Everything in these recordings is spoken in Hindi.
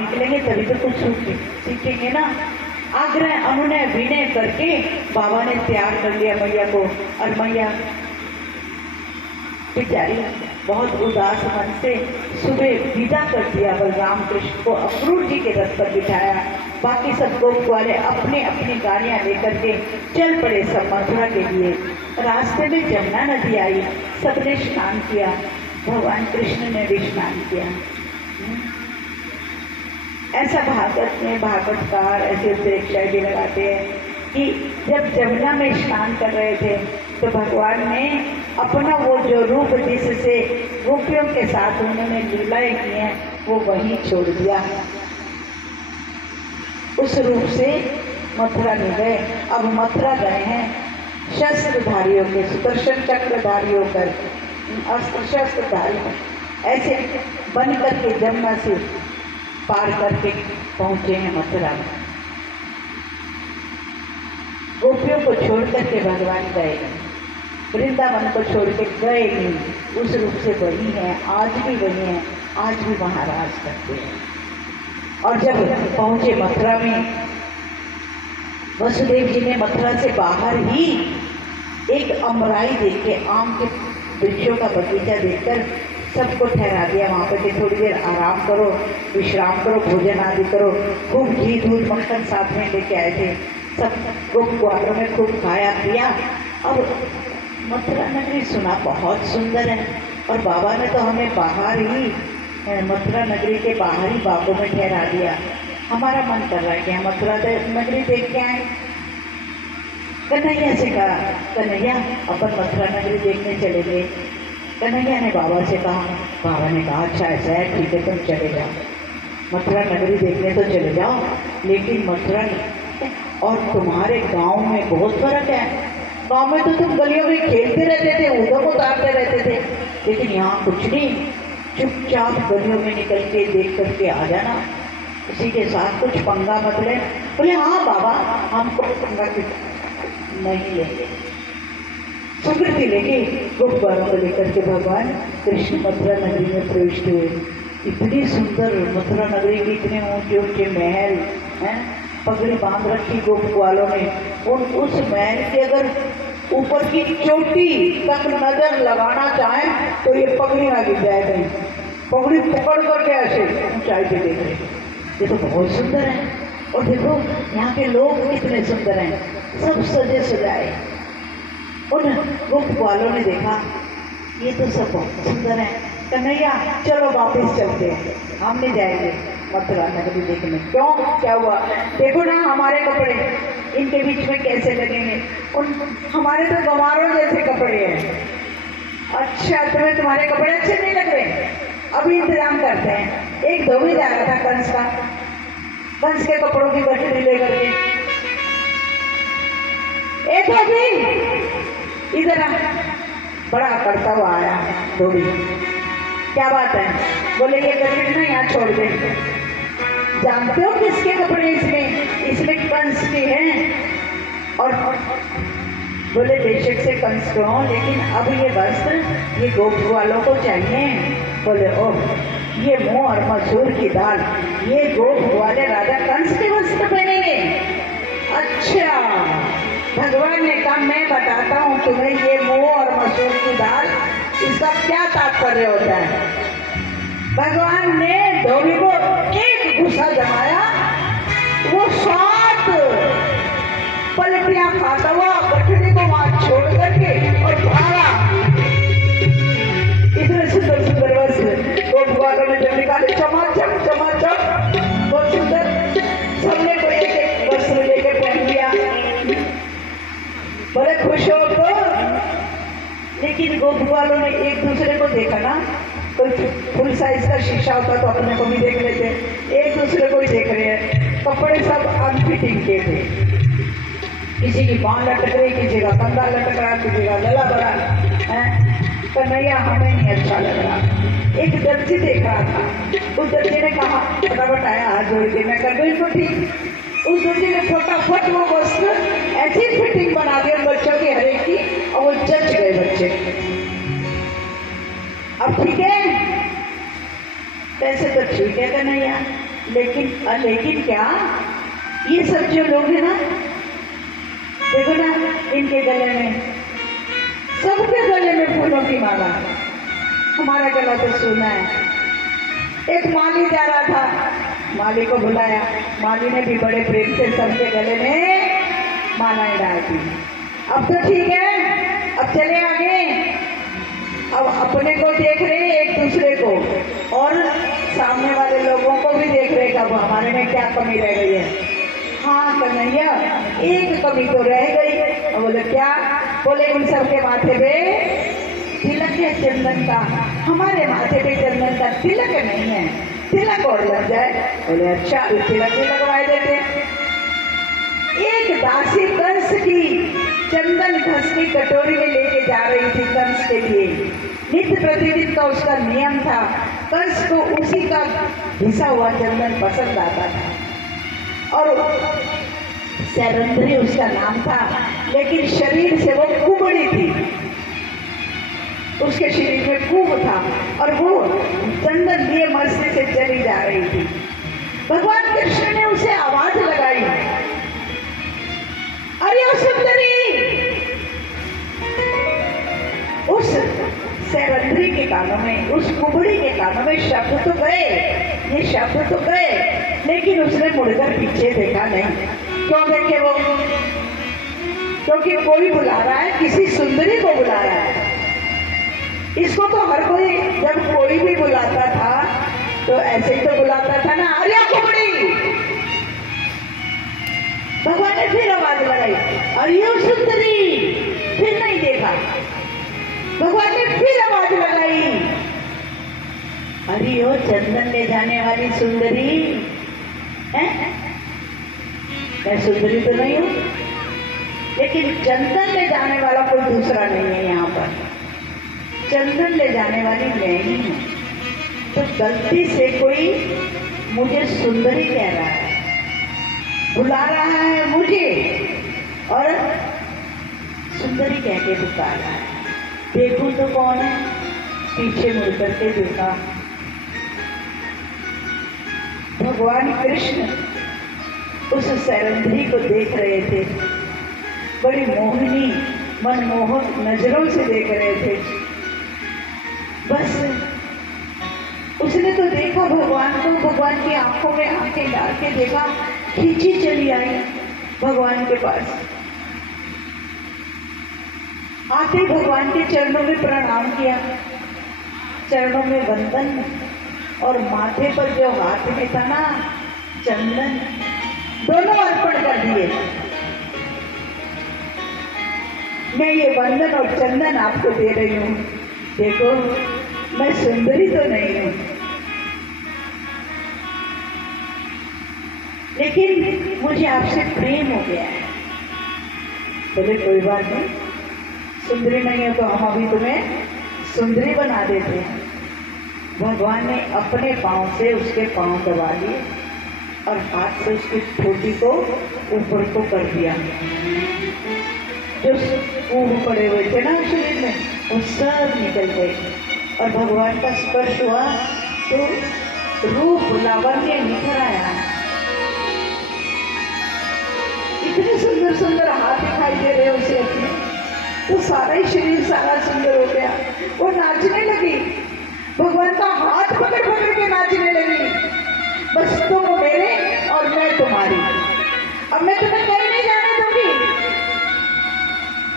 निकलेंगे तभी तो कुछ सीखेंगे ना। आग्रह अनुनय विनय करके बाबा ने त्याग कर लिया मैया को, और मैया बेचारी बहुत उदास मन से सुबह विदा कर दिया बलराम कृष्ण को, अक्रूर जी के रथ पर बिठाया। बाकी सब गोप वाले अपने अपनी गाड़ियां लेकर के चल पड़े सब मथुरा के लिए। रास्ते में जमुना नदी आई, सबने स्नान किया, भगवान कृष्ण ने भी स्नान किया। ऐसा भागवत में भागवतकार ऐसे प्रेक्षाएं भी लगाते हैं कि जब जमुना में स्नान कर रहे थे तो भगवान ने अपना वो जो रूप जिससे गोपियों के साथ उन्होंने लीलाएं की हैं वो वहीं छोड़ दिया। उस रूप से मथुरा नहीं गए, अब मथुरा गए हैं शस्त्रधारियों के, सुदर्शन चक्रधारियों कर, अस्त्र शस्त्रधारियों ऐसे बन करके जमुना से पार करके पहुंचे हैं मथुरा में। गोपियों को छोड़ करके भगवान गए, वृंदावन को छोड़ के गए नहीं, उस रूप से वही हैं, आज भी वही हैं, आज भी वहाँ राज करते हैं। और जब पहुंचे मथुरा में, वसुदेव जी ने मथुरा से बाहर ही एक अमराई देख के, आम के वृक्षों का बगीचा देखकर सबको ठहरा दिया वहाँ पर कि थोड़ी देर आराम करो, विश्राम करो, भोजन आदि करो। खूब घी दूध मक्खन साथ में लेके आए थे, सब गोप ग्वालों में खूब खाया पिया। अब मथुरा नगरी सुना बहुत सुंदर है, और बाबा ने तो हमें बाहर ही मथुरा नगरी के बाहर ही बागों में ठहरा दिया। हमारा मन कर रहा है कि हम मथुरा नगरी देख के आए। कन्हैया से कहा, कन्हैया अपन मथुरा नगरी देखने चले गए। कन्हैया ने बाबा से कहा, बाबा ने कहा अच्छा ऐसा है, ठीक है तुम चले जाओ, मथुरा नगरी देखने तो चले जाओ, लेकिन मथुरा और तुम्हारे गांव में बहुत फर्क है। गांव में तो तुम गलियों में खेलते रहते थे, ऊधम उतारते रहते थे, लेकिन यहाँ कुछ नहीं, चुपचाप गलियों में निकल के देख करके आ जाना, किसी के साथ कुछ पंगा मत ले। बोले हाँ बाबा हमको पंगा नहीं लेंगे। सुकृति लेके गोप बालों को लेकर के भगवान कृष्ण मथुरा नगरी में प्रविष्ट हुए। इतनी सुंदर मथुरा नगरी के इतने ऊंचे ऊंचे महल हैं, पगड़ी बांध रखी गोप ग्वालों ने। उस महल के अगर ऊपर की चोटी तक नजर लगाना चाहें तो ये पगड़ी ना गिर जाए कहीं, पगड़ी पकड़ करके ऐसे ऊंचाई पे देख रहे। ये तो बहुत सुंदर है, और देखो यहाँ के लोग कितने सुंदर हैं, सब सजे सजाए। उन गोप ग्वालों ने देखा ये तो सब बहुत सुंदर है, कन्हैया चलो वापस चलते हैं, हम नहीं जाएंगे मथुरा नगरी देखने। क्यों, क्या हुआ? देखो ना हमारे कपड़े इनके बीच में कैसे लगेंगे, उन हमारे तो गंवारों जैसे कपड़े हैं। अच्छा तुम्हें तुम्हारे कपड़े अच्छे नहीं लग रहे, अभी इंतजाम करते हैं। एक धोबी जा रहा था कंस का, कंस के कपड़ों की गठरी लेकर के, एक धोबी इधर आ, बड़ा करता हुआ आया धोबी, क्या बात है? बोले ये गठरी ना यहाँ छोड़ दे। जानते हो किसके कपड़े इसमें? इसमें कंस के हैं। और बोले बेशक से कंस को हो, लेकिन अब ये वस्त्र ये गोप वालों को चाहिए। बोले ओह ये मुंह और मसूर की दाल, ये गोप वाले राजा कंस के वस्त्र पहनेंगे? अच्छा भगवान ने कहा मैं बताता हूँ तुम्हें, ये मुंह और मसूर की दाल इसका क्या तात्पर्य होता है। भगवान ने धोबी को एक गुस्सा जमाया, वो 7 पलटियां खाता हुआ गठरी को वहां छोड़ करके और भागा। इतने सुंदर सुंदर वस्त्र गोप ग्वालों ने जब निकाले, चमाचम चमाचम, बहुत सुंदर, सबने को एक एक वस्त्र लेके पहन लिया, बड़े खुश हो तो। लेकिन गोप वालों ने एक दूसरे को देखा ना, कोई फुल साइज का शीशा होता तो अपने को भी देख लेते, एक दूसरे को ही देख रहे हैं। कपड़े सब अनफिटिंग के थे, किसी की बांह लटक रही, किसी का कंधा लटक रहा, किसी का गला बड़ा है। कन्हैया हमें नहीं अच्छा लग रहा। एक दर्जी देख रहा था, उस दर्जी ने कहा फटाफट आया हाथ जोड़ के, मैं कर दूँ इसको ठीक। उस दर्जी ने फटाफट वो वस्त्र ऐसी फिटिंग बना दी बच्चों की हर एक की, और वो जच गए बच्चे। अब ठीक है, कैसे तो ठीक है कन्हैया, लेकिन क्या, ये सब जो लोग हैं ना, देखो ना, इनके गले में, सबके गले में फूलों की माला। हमारा गला तो सूना है। एक माली जा रहा था, माली को बुलाया, माली ने भी बड़े प्रेम से सबके गले में मालाएं डाल दी। अब तो ठीक है, अब चले आगे। अब अपने को देख रहे एक दूसरे को, और सामने वाले लोगों को भी देख रहे कब हमारे में क्या कमी रह गई है। हाँ कन्हैया, एक कमी तो रह गई। बोले क्या? बोले इन सबके माथे पे तिलक है चंदन का, हमारे माथे पे चंदन का तिलक नहीं है, तिलक और लग जाए। बोले अच्छा, तिलक भी लगवाए देते। एक दासी कंस की चंदन घस की कटोरी में लेके जा रही थी कंस के लिए। नित्य प्रतिदिन का उसका नियम था, कंस को उसी का घिसा हुआ चंदन पसंद आता था, और सैरंध्री उसका नाम था, लेकिन शरीर से वो कुबड़ी थी, उसके शरीर में कुब था, और वो चंदन लिए मरसे से चली जा रही थी। भगवान कृष्ण ने उसे आवाज लगाई, अरे ओ सुंदरी। उस सैरंध्री के कानों में, उस कुबड़ी के कानों में शब्द तो गए, ये शब्द तो गए, लेकिन उसने मुड़कर पीछे देखा नहीं। क्यों देखे वो? क्योंकि कोई बुला रहा है, किसी सुंदरी को बुला रहा है। इसको तो हर कोई, जब कोई भी बुलाता था तो ऐसे ही तो बुलाता था ना, अरे कुबड़ी। भगवान ने फिर आवाज लगाई, अरे सुंदरी। फिर नहीं देखा। भगवान ने फिर आवाज लगाई, अरे ओ चंदन ले जाने वाली सुंदरी है? मैं सुंदरी तो नहीं हूं, लेकिन चंदन ले जाने वाला कोई दूसरा नहीं है यहाँ पर। चंदन ले जाने वाली मैं ही हूं। तो गलती से कोई मुझे सुंदरी कह रहा है, बुला रहा है मुझे, और सुंदरी कह के पुकार रहा है। देखूं तो कौन है? पीछे मुड़ करके देखा, भगवान कृष्ण उस सैरंध्री को देख रहे थे, बड़ी मोहिनी मनमोहक नजरों से देख रहे थे। बस उसने तो देखा भगवान को, भगवान की आंखों में आंखें डाल के देखा, खींची चली आई भगवान के पास। आते भगवान के चरणों में प्रणाम किया, चरणों में वंदन, और माथे पर जो हाथ में था ना चंदन, दोनों अर्पण कर दिए। मैं ये वंदन और चंदन आपको दे रही हूँ। देखो मैं सुंदरी तो नहीं हूँ, लेकिन मुझे आपसे प्रेम हो गया है। बोले कोई बात नहीं, सुंदरी नहीं है तो हम अभी तुम्हें सुंदरी बना देते हैं। भगवान ने अपने पांव से उसके पांव दबा लिए और हाथ से उसकी ठोड़ी को ऊपर को कर दिया। जो ऊब पड़े हुए थे ना शरीर में, वो सब निकल गए, और भगवान का स्पर्श हुआ तो रूप लावण्य निखर आया। इतने सुंदर सुंदर हाथ दिखाई दे रहे उसे अपने, तो सारा ही शरीर सारा सुंदर हो गया। वो नाचने लगी, भगवान का हाथ पकड़ पकड़ के नाचने लगी। बस तुम मेरे और मैं तुम्हारी, अब मैं तुम्हें कहीं नहीं जाने दूंगी,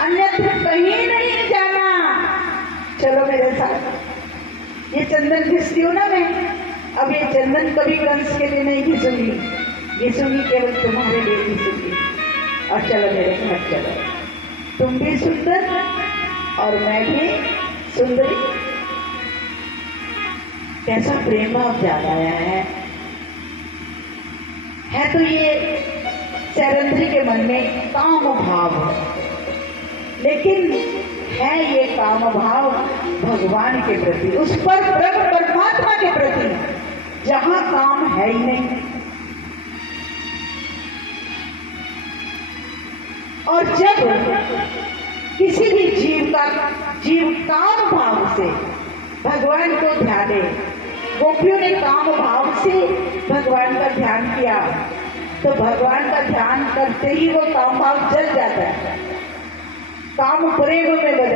अन्यत्र कहीं नहीं जाना, चलो मेरे साथ। ये चंदन घिसती हूँ ना मैं, अब ये चंदन कभी कंस के लिए नहीं घिसूंगी, घिसूंगी केवल तुम्हारे लिए घिसूंगी। और चलो मेरे घर चलो, तुम भी सुंदर और मैं भी सुंदरी। कैसा प्रेम भाव ज्यादा आया है तो ये सैरंध्री के मन में काम भाव, लेकिन है ये काम भाव भगवान के प्रति, उस पर ब्रह्म परमात्मा के प्रति, जहां काम है ही नहीं। और जब किसी भी जीव काम भाव से भगवान को ध्याने, गोपियों ने काम भाव से भगवान का ध्यान किया, तो भगवान का ध्यान करते ही वो काम भाव जल जाता है। काम प्रेम